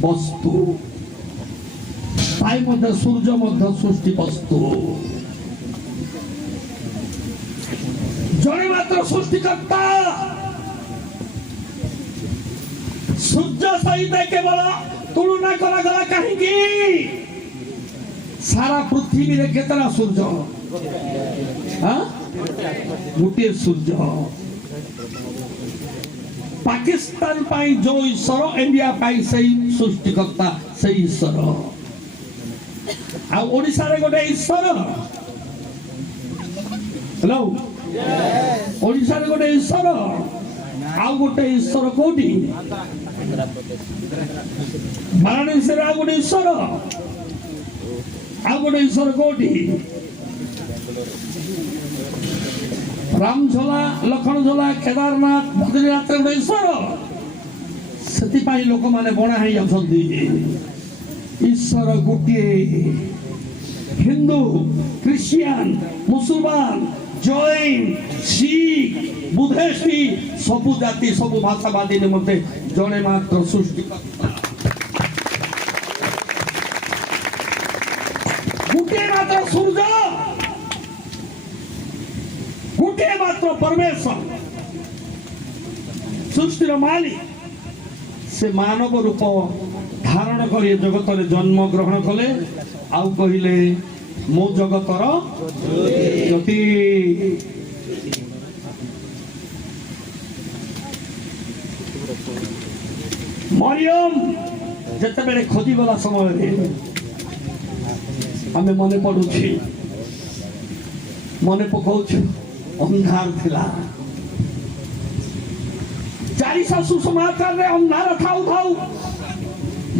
ବସ୍ତୁ। তাই মধ্যে সূর্য মধ্য সৃষ্টি বস্তু। জনে মাত্র সৃষ্টিকর্তা। সূর্য সহিত কেবল তুলনা করা কাহিঁকি? সারা পৃথিবীরে কেতটা সূর্য? গোটিয়ে সূর্য। পাকিস্তান পাই যে ঈশ্বর, ইন্ডিয়া পাই সেই সৃষ্টিকর্তা, সেই ঈশ্বর। ଆଉ ଓଡ଼ିଶାରେ ଗୋଟେ ଈଶ୍ୱର। ହ୍ୟାଲୋ, ଓଡ଼ିଶାରେ ଗୋଟେ ଈଶ୍ୱର, ଆଉ ଗୋଟେ ଈଶ୍ୱର କୋଉଠି? ବାରାଣସୀରେ ଆଉ ଗୋଟେ ଈଶ୍ୱର, ଆଉ ଗୋଟେ ଈଶ୍ୱର କୋଉଠି? ରାମଝୋଲା, ଲକ୍ଷ୍ମଣଝୋଲା, କେଦାରନାଥ, ବଦ୍ରୀନାଥରେ ଗୋଟେ ଈଶ୍ୱର। ସେଥିପାଇଁ ଲୋକମାନେ ବଣା ହେଇଯାଉଛନ୍ତି। ଈଶ୍ୱର ଗୋଟିଏ। ହିନ୍ଦୁ, ଖ୍ରୀଷ୍ଟିଆନ, ମୁସଲମାନ, ଜୈନ, ଶିଖ, ବୁଦ୍ଧିଷ୍ଟ ସବୁ ଜାତି ସବୁ ଭାଷାବାଦୀ ନିମନ୍ତେ ଜଣେ ମାତ୍ର ସୃଷ୍ଟିକର୍ତ୍ତା, ଗୋଟିଏ ମାତ୍ର ସୂର୍ଯ୍ୟ, ଗୋଟିଏ ମାତ୍ର ପରମେଶ୍ୱର ସୃଷ୍ଟିର ମାଲିକ। ସେ ମାନବ ରୂପ ଧାରଣ କରି ଜଗତରେ ଜନ୍ମ ଗ୍ରହଣ କଲେ। ଆଉ କହିଲେ ମୁଁ ଜଗତର ଜ୍ୟୋତି। ମରିୟମ ଯେତେବେଳେ ଖୋଜିଗଲା ସମୟରେ ଆମେ ମନେ ପଡୁଛି, ମନେ ପକାଉଛୁ, ଅନ୍ଧାର ଥିଲା। ଚାରି ଶାଶୁ ସମାଚାରରେ ଅନ୍ଧାର ଥାଉ ଥାଉ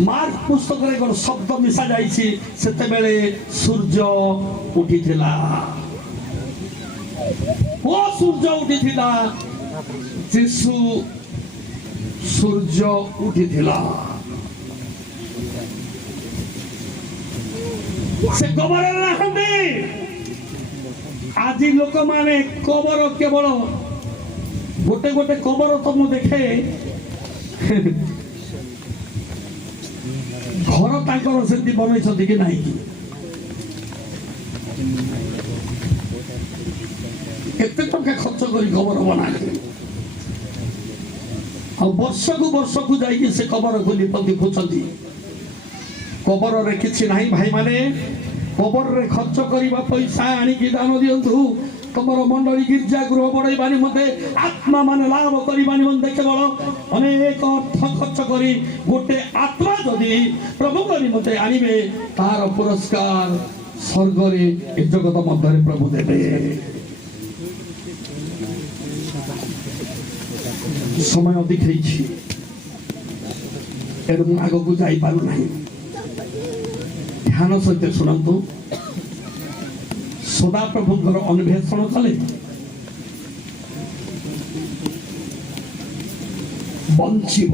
ମାର୍କ ପୁସ୍ତକରେ ଗୋଟେ ଶବ୍ଦ ମିଶା ଯାଇଛି। ସେତେବେଳେ ସୂର୍ଯ୍ୟ ଉଠିଥିଲା। ଓ ସୂର୍ଯ୍ୟ ଉଠିଥିଲା, ଯୀଶୁ ସୂର୍ଯ୍ୟ ଉଠିଥିଲା। ସେ କବରରେ ନାହାନ୍ତି। ଆଜି ଲୋକମାନେ କବର କେବଳ ଗୋଟେ ଗୋଟେ କବର ତ ମୁଁ ଦେଖେ ଘର ତାଙ୍କର ସେମିତି ବନେଇଛନ୍ତି କି ନାହିଁ କି? କେତେ ଟଙ୍କା ଖର୍ଚ୍ଚ କରି କବର ବନାନ୍ତି, ଆଉ ବର୍ଷକୁ ବର୍ଷକୁ ଯାଇକି ସେ କବରକୁ ଦେଖୁଛନ୍ତି। କବରରେ କିଛି ନାହିଁ ଭାଇମାନେ। କବରରେ ଖର୍ଚ୍ଚ କରିବା ପଇସା ଆଣିକି ଦାନ ଦିଅନ୍ତୁ। ତମର ମଣ୍ଡଳୀ ଗିର୍ଜା ଗୃହ ବଢେଇବା ନିମନ୍ତେ, ଆତ୍ମା ମାନେ ଲାଭ କରିବା ନିମନ୍ତେ କେବଳ ଅନେକ ଅର୍ଥ ଖର୍ଚ୍ଚ କରି ଗୋଟେ ଆତ୍ମା ଯଦି ପ୍ରଭୁଙ୍କ ନିମନ୍ତେ ଆଣିବେ, ତାର ପୁରସ୍କାର ସ୍ୱର୍ଗରେ ଏ ଜଗତ ମଧ୍ୟରେ ପ୍ରଭୁ ଦେବେ। ସମୟ ଅଧିକ ହେଇଛି, ଏଣୁ ମୁଁ ଆଗକୁ ଯାଇପାରୁନାହିଁ। ଧ୍ୟାନ ସହିତ ଶୁଣନ୍ତୁ। ସଦାପ୍ରଭୁଙ୍କର ଅନ୍ୱେଷଣ କଲେ ବଞ୍ଚିବ।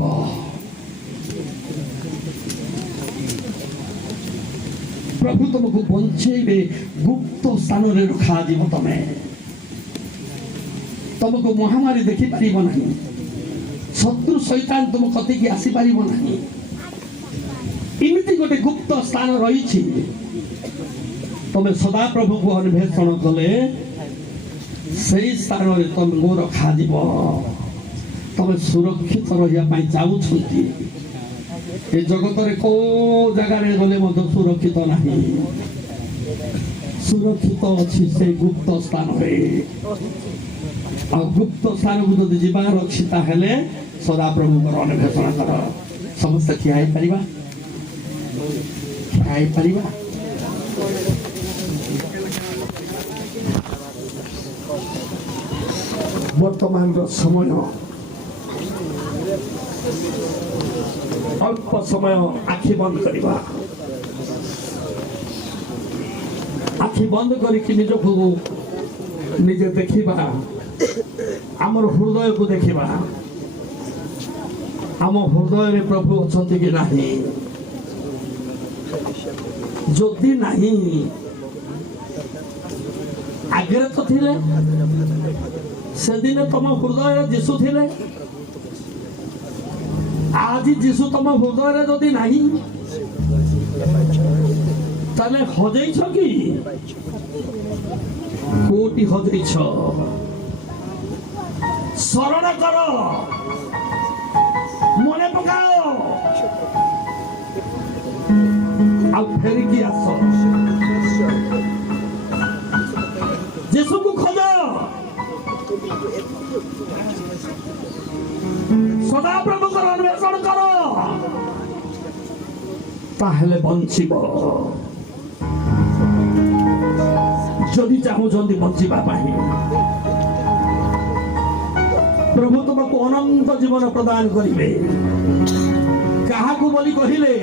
ପ୍ରଭୁ ତୁମକୁ ବଞ୍ଚେଇବେ। ଗୁପ୍ତ ସ୍ଥାନରେ ରଖାଯିବ। ତମକୁ ମହାମାରୀ ଦେଖିପାରିବ ନାହିଁ। ଶତ୍ରୁ ଶୈତାନ ତୁମ କତିକି ଆସିପାରିବ ନାହିଁ। ଏମିତି ଗୋଟେ ଗୁପ୍ତ ସ୍ଥାନ ରହିଛି। ତମେ ସଦାପ୍ରଭୁଙ୍କୁ ଅନ୍ୱେଷଣ କଲେ ସେଇ ସ୍ଥାନରେ ତମକୁ ରଖାଯିବ। ତମେ ସୁରକ୍ଷିତ ରହିବା ପାଇଁ ଚାହୁଁଛନ୍ତି। ଏ ଜଗତରେ କୋଉ ଜାଗାରେ ଗଲେ ମଧ୍ୟ ସୁରକ୍ଷିତ ନାହିଁ। ସୁରକ୍ଷିତ ଅଛି ସେ ଗୁପ୍ତ ସ୍ଥାନରେ। ଆଉ ଗୁପ୍ତ ସ୍ଥାନକୁ ଯଦି ଯିବାର ଅଛି ତାହେଲେ ସଦାପ୍ରଭୁଙ୍କର ଅନ୍ୱେଷଣ କର। ସମସ୍ତେ ଠିଆ ହେଇପାରିବା? ହେଇପାରିବା? ବର୍ତ୍ତମାନର ସମୟ ଅଳ୍ପ ସମୟ ଆଖି ବନ୍ଦ କରିବା। ଆଖି ବନ୍ଦ କରିକି ନିଜକୁ ନିଜେ ଦେଖିବା। ଆମର ହୃଦୟକୁ ଦେଖିବା। ଆମ ହୃଦୟରେ ପ୍ରଭୁ ଅଛନ୍ତି କି ନାହିଁ? ଯଦି ନାହିଁ, ଆଗରେ ତ ଥିଲେ। ସେଦିନ ତମ ହୃଦୟରେ ଯୀଶୁ ଥିଲେ। ଆଜି ଯୀଶୁ ତମ ହୃଦୟରେ ଯଦି ନାହିଁ, ତାହେଲେ ହଜେଇଛ କି? କୋଉଠି ହଜେଇଛ? ସ୍ମରଣ କର, ମନେ ପକାଅ, ଆଉ ଫେରିକି ଆସ। ଯୀଶୁକୁ ଖୋଜ। ସଦାପ୍ରଭୁଙ୍କର ଅନ୍ୱେଷଣ କର, ତାହେଲେ ବଞ୍ଚିବ। ଯଦି ଚାହୁଁଛନ୍ତି ବଞ୍ଚିବା ପାଇଁ, ପ୍ରଭୁ ତୁମକୁ ଅନନ୍ତ ଜୀବନ ପ୍ରଦାନ କରିବେ। କାହାକୁ ବୋଲି କହିଲେ,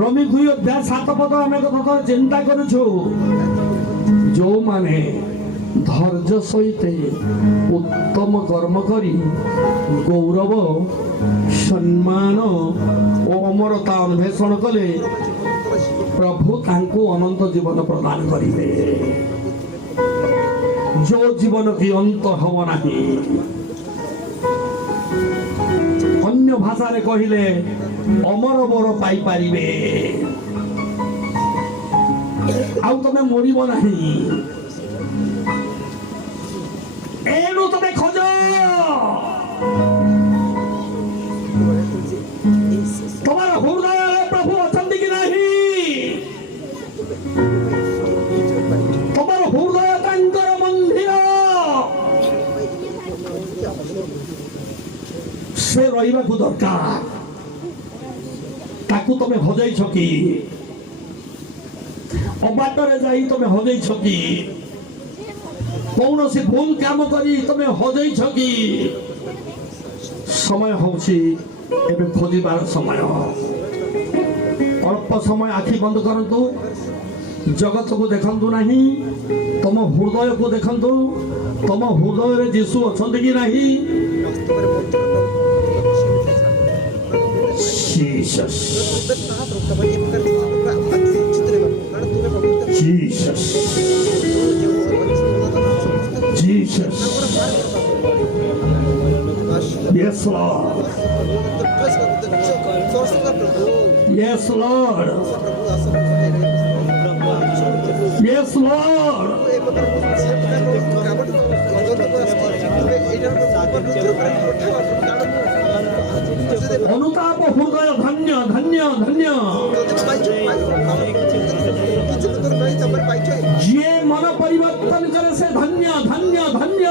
ରୋମୀ 2:7 ଆମେ କଥା ଚିନ୍ତା କରୁଛୁ। ଯୋଉମାନେ ଧୈର୍ଯ୍ୟ ସହିତ ଉତ୍ତମ କର୍ମ କରି ଗୌରବ, ସମ୍ମାନ ଓ ଅମରତା ଅନ୍ୱେଷଣ କଲେ, ପ୍ରଭୁ ତାଙ୍କୁ ଅନନ୍ତ ଜୀବନ ପ୍ରଦାନ କରିବେ। ଯୋଉ ଜୀବନ କି ଅନ୍ତ ହବ ନାହିଁ। ଅନ୍ୟ ଭାଷାରେ କହିଲେ ଅମର ବର ପାଇପାରିବେ। ଆଉ ତମେ ମରିବ ନାହିଁ। ଏଣୁ ତମେ ଖୋଜ। ତମର ହୃଦୟରେ ପ୍ରଭୁ ଅଛନ୍ତି କି ନାହିଁ? ତମର ହୃଦୟ ତାଙ୍କର ମନ୍ଦିର। ସେ ରହିବାକୁ ଦରକାର। ତାକୁ ତମେ ହଜେଇଛ କି? ଅବାଟରେ ଯାଇ ତମେ ହଜେଇଛ କି? କୌଣସି ଭୁଲ କାମ କରି ତମେ ହଜେଇଛ କି? ସମୟ ହଉଛି ଏବେ ଖୋଜିବାର ସମୟ। ଅଳ୍ପ ସମୟ ଆଖି ବନ୍ଦ କରନ୍ତୁ। जगत को देखंतु नहीं तुम हृदय को देखंतु तुम हृदय रे यीशु अछंती कि नहीं Jesus Jesus Jesus Yes, Lord. Yes, Lord. Yes, Lord. अनुताप हृदय धन्य धन्य धन्य जे मन परिवर्तन करे से धन्य धन्य धन्य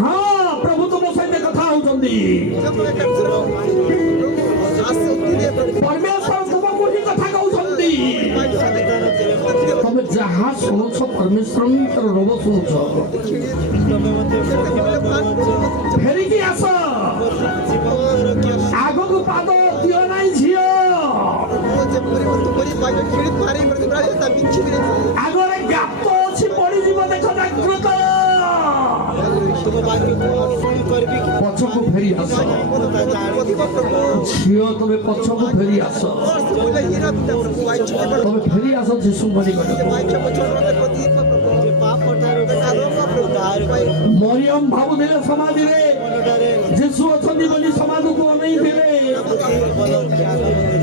हाँ प्रभु तुम सहित कथा होउछंदी परमेश्वर तुमको ही कथा कहउछंदी तमे जहाँ शुणुछ परमेश्वर रोग शुणुछ फेरिकी आस आगको पाद दियो नाई झियो आगरे गात अछि पड़ी जीव देख जागृत पछको फेरी आस झियो तमे पछको फेरी आस तमे फेरी आस जीशु भली मरियम भाबुदिले समाधि रे जीशु अछंदी बोली समाज को नहीं दिले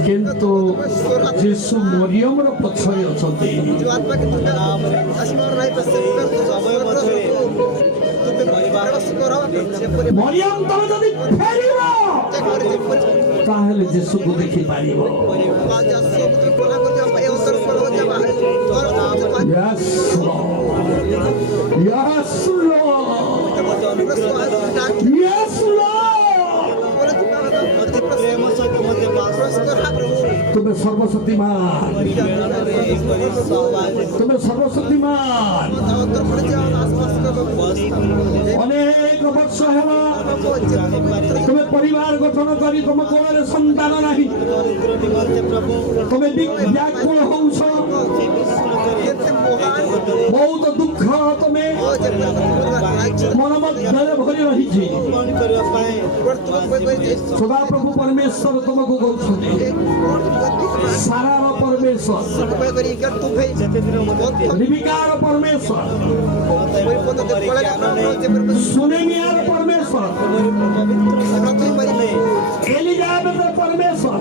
किंतु जीशु मरियम रो पछय अछंदी मरियम तमे जदी फेरिबो ताहले जीशु को देखि पारिबो Yes, Lord. Yes, Lord. Yes, Lord. तुम्हें सर्वशक्तिमान तुम्हें सर्वशक्तिमान अनेक वर्ष हेला तुम्हें परिवार गठन करी तुम कोरे संतान नहीं तुम्हें व्याकुल होउछ बहुत दुख तुम्हें मन मध्य भरी रही सदा प्रभु परमेश्वर तुमको कहते सारा परमेश्वर निर्विकार परमेश्वर सुनेमियार परमेश्वर एलिजाबेथ परमेश्वर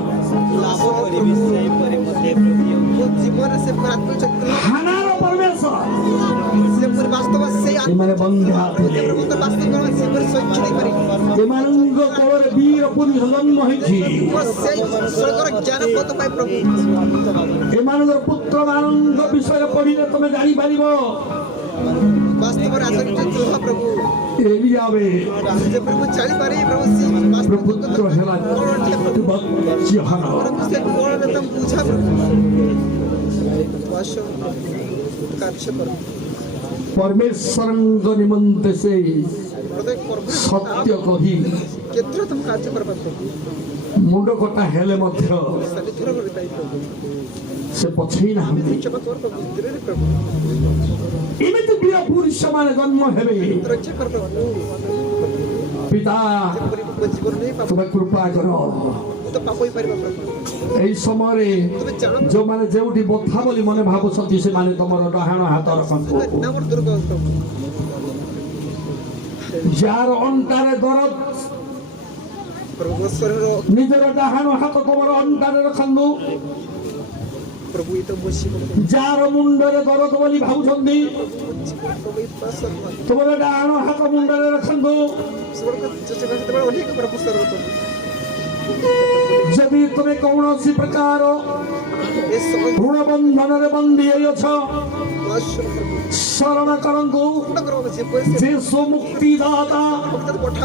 हानार परमेश्वर एमाने बंधा थे एमानंग कोरे वीर पुरुष जन्म होइछि एमानंग पुत्र मानंग विषय पढ़िले तमे जानि पारिबो एलिजाबेथ पुत्र हेला बच्चहना परमेश्वर निमंते से सत्य कही मुंड कटा हेले मध्य से पछई ना इमिति वीर पुरुष मान जन्म हेबे पिता तुम्हें कृपा करो এই সময়ে जो माने जेउटी बथा बोली मने भाबुछंती से माने तमर डहाण हाथ रखंतु जार अंटारे दरद निजर डहाण हाथ तमर अंटारे रखंतु जार मुंडरे दरद बोली भाबुछंती तमर डहाण हाथ मुंडरे रखंतु जदि तुम्हें कौन सी प्रकार ऋण बंधन बंदी शरण करंतु जेसु मुक्तिदाता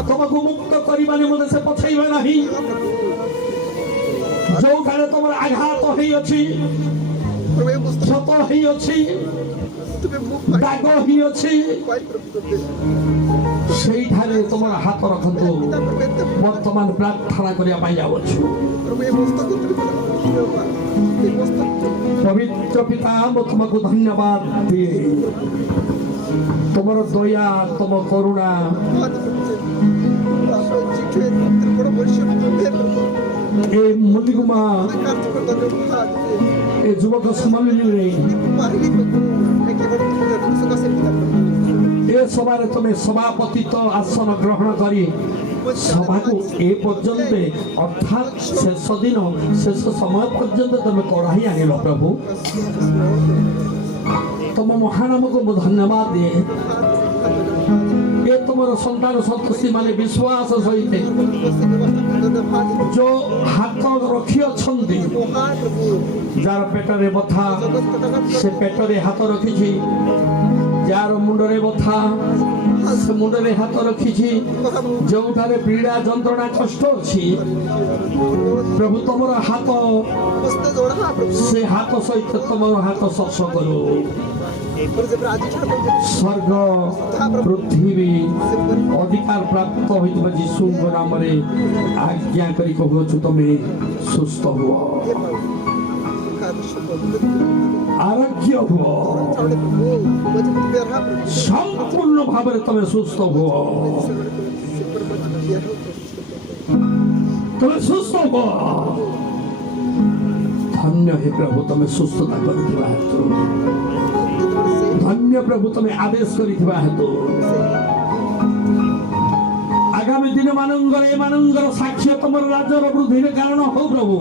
तुमको मुक्त करबा निमते से पछैबे नाही जो घरे तुमर आघात होई अछि क्षत होई अछि दाग होई अछि সেই ঠারে তোমার হাত রাখন্তু বর্তমান প্রার্থনা করিয়া পাই যাবছু ପବିତ୍ର ପିତା ମୁଁ ତୁମକୁ ଧନ୍ୟବାଦ ଦିଏ ତୁମର ଦୟା ତୁମ କରୁଣା ଏ ମୁଲିଗୁମା ଏ ଯୁବକ ସମ୍ମିଳନୀରେ ଏ ସଭାରେ ତୁମେ ସଭାପତିତ୍ୱ ଆସନ ଗ୍ରହଣ କରି ସଭାକୁ ଏ ପର୍ଯ୍ୟନ୍ତ ଅର୍ଥାତ୍ ଶେଷ ଦିନ ଶେଷ ସମୟ ପର୍ଯ୍ୟନ୍ତ ତୁମେ କଢ଼ାଇ ଆଣିଲ ପ୍ରଭୁ ତୁମ ମହାନାମକୁ ମୁଁ ଧନ୍ୟବାଦ ଦିଏ ଏ ତୁମର ସନ୍ତାନ ସନ୍ତୋଷୀ ମାନେ ବିଶ୍ୱାସ ସହିତ ଯୋଉ ହାତ ରଖିଅଛନ୍ତି ଯାହାର ପେଟରେ ବଥା ସେ ପେଟରେ ହାତ ରଖିଛି ଯାହାର ମୁଣ୍ଡରେ ବଥା ସେ ମୁଣ୍ଡରେ ହାତ ରଖିଛି ଯେଉଁଠାରେ ପୀଡ଼ା ଯନ୍ତ୍ରଣା କଷ୍ଟ ଅଛି ପ୍ରଭୁ ତମର ହାତ ସେ ହାତ ସହିତ ତମର ହାତ ସ୍ପର୍ଶ କରୁ ସ୍ୱର୍ଗ ପୃଥିବୀ ଅଧିକାର ପ୍ରାପ୍ତ ହୋଇଥିବା ଯୀଶୁଙ୍କ ନାମରେ ଆଜ୍ଞା କରି କହୁଅଛୁ ତମେ ସୁସ୍ଥ ହୁଅ ଆରୋଗ୍ୟ ହୁଅ ସମ୍ପୂର୍ଣ୍ଣ ଭାବରେ ତମେ ସୁସ୍ଥ ହୁଅ ତମେ ସୁସ୍ଥ ହୁଅ ଧନ୍ୟ ହେ ପ୍ରଭୁ ତମେ ସୁସ୍ଥତା କରିଥିବା ହେତୁ ଧନ୍ୟ ପ୍ରଭୁ ତମେ ଆଦେଶ କରିଥିବା ହେତୁ ଆଗାମୀ ଦିନ ମାନଙ୍କରେ ଏମାନଙ୍କର ସାକ୍ଷ୍ୟ ତମର ରାଜ୍ୟର ବୃଦ୍ଧିର କାରଣ ହଉ ପ୍ରଭୁ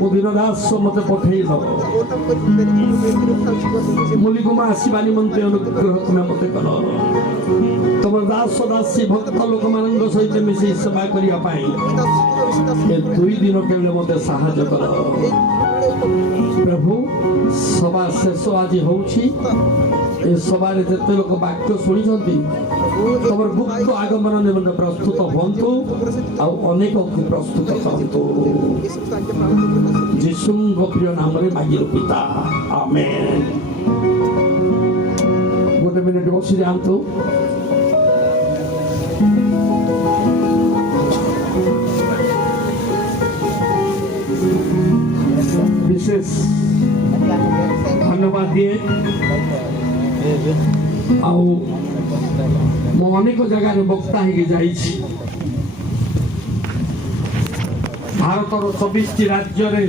ମୋ ଦିନ ଦାସ ମତେ ପଠେଇ ଦବ ମୁଲିଗୁମା ଆସିବା ନିମନ୍ତେ ଅନୁଗ୍ରହ ତମେ ମତେ କର ତମର ଦାସ ଦାସୀ ଭକ୍ତ ଲୋକମାନଙ୍କ ସହିତ ମିଶି ସେବା କରିବା ପାଇଁ ଏ 2 ଦିନ କେବଳ ମତେ ସାହାଯ୍ୟ କର ପ୍ରଭୁ ସଭା ଶେଷ ଆଜି ହଉଛି ଏ ସଭାରେ ଯେତେ ଲୋକ ବାକ୍ୟ ଶୁଣିଛନ୍ତି ତମର ଗୁପ୍ତ ଆଗମନ ନିମନ୍ତେ ପ୍ରସ୍ତୁତ ହୁଅନ୍ତୁ ଆଉ ଅନେକକୁ ପ୍ରସ୍ତୁତ କରନ୍ତୁ ଯୀଶୁଙ୍କ ପ୍ରିୟ ନାମରେ ମାଗିଲୁ ପିତା ଆମେନ୍ ଗୋଟେ ମିନିଟ୍ ବସି ଯାଆନ୍ତୁ ବିଶେଷ ଧନ୍ୟବାଦ ଦିଏ ଆଉ ମୁଁ ଅନେକ ଜାଗାରେ ବକ୍ତା ହେଇକି ଯାଇଛି ଭାରତର 24ଟି ରାଜ୍ୟରେ